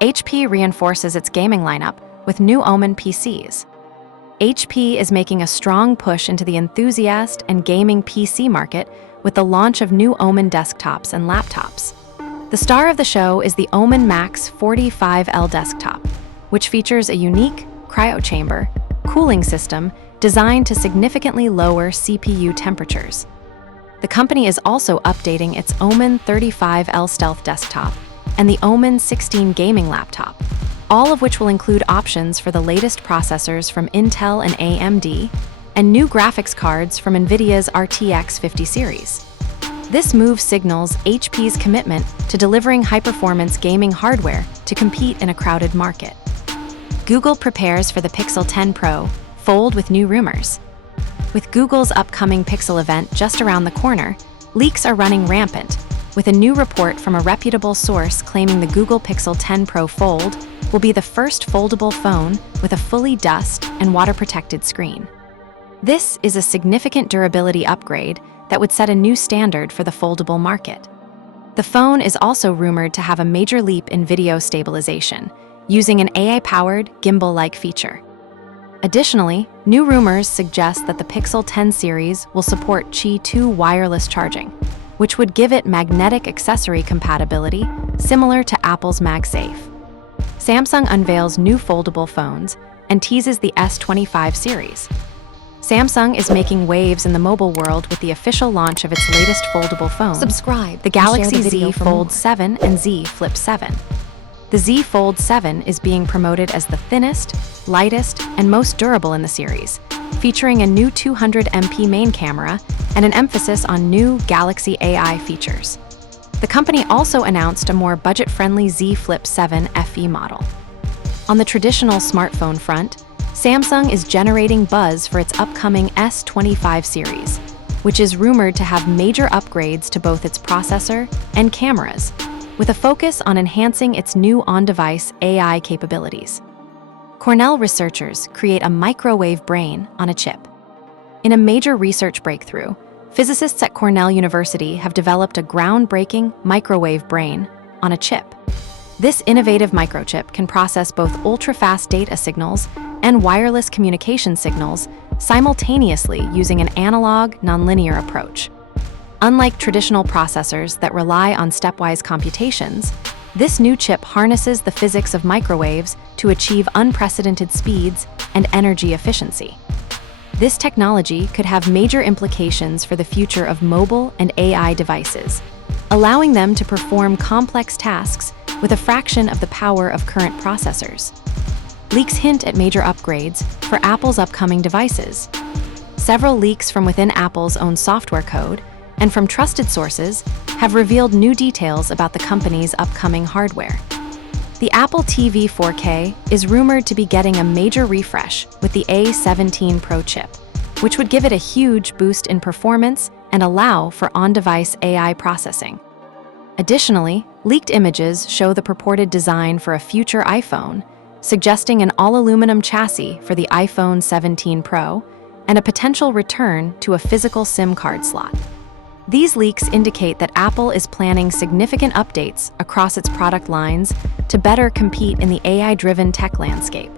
HP reinforces its gaming lineup with new Omen PCs. HP is making a strong push into the enthusiast and gaming PC market with the launch of new Omen desktops and laptops. The star of the show is the Omen Max 45L desktop, which features a unique Cryo Chamber cooling system designed to significantly lower CPU temperatures. The company is also updating its Omen 35L Stealth desktop and the Omen 16 gaming laptop, all of which will include options for the latest processors from Intel and AMD and new graphics cards from NVIDIA's RTX 50 series. This move signals HP's commitment to delivering high-performance gaming hardware to compete in a crowded market. Google prepares for the Pixel 10 Pro Fold with new rumors. With Google's upcoming Pixel event just around the corner, leaks are running rampant, with a new report from a reputable source claiming the Google Pixel 10 Pro Fold will be the first foldable phone with a fully dust and water-protected screen. This is a significant durability upgrade that would set a new standard for the foldable market. The phone is also rumored to have a major leap in video stabilization, using an AI-powered gimbal-like feature. Additionally, new rumors suggest that the Pixel 10 series will support Qi 2 wireless charging, which would give it magnetic accessory compatibility similar to Apple's MagSafe. Samsung unveils new foldable phones and teases the S25 series. Samsung is making waves in the mobile world with the official launch of its latest foldable phone, the Galaxy Z Fold 7 and Z Flip 7. The Z Fold 7 is being promoted as the thinnest, lightest, and most durable in the series, featuring a new 200MP main camera and an emphasis on new Galaxy AI features. The company also announced a more budget-friendly Z Flip 7 FE model. On the traditional smartphone front, Samsung is generating buzz for its upcoming S25 series, which is rumored to have major upgrades to both its processor and cameras, with a focus on enhancing its new on-device AI capabilities. Cornell researchers create a microwave brain on a chip. In a major research breakthrough, physicists at Cornell University have developed a groundbreaking microwave brain on a chip. This innovative microchip can process both ultra-fast data signals and wireless communication signals simultaneously using an analog, nonlinear approach. Unlike traditional processors that rely on stepwise computations, this new chip harnesses the physics of microwaves to achieve unprecedented speeds and energy efficiency. This technology could have major implications for the future of mobile and AI devices, allowing them to perform complex tasks with a fraction of the power of current processors. Leaks hint at major upgrades for Apple's upcoming devices. Several leaks from within Apple's own software code and from trusted sources have revealed new details about the company's upcoming hardware. The Apple TV 4K is rumored to be getting a major refresh with the A17 Pro chip, which would give it a huge boost in performance and allow for on-device AI processing. Additionally, leaked images show the purported design for a future iPhone, suggesting an all-aluminum chassis for the iPhone 17 Pro and a potential return to a physical SIM card slot. These leaks indicate that Apple is planning significant updates across its product lines to better compete in the AI-driven tech landscape.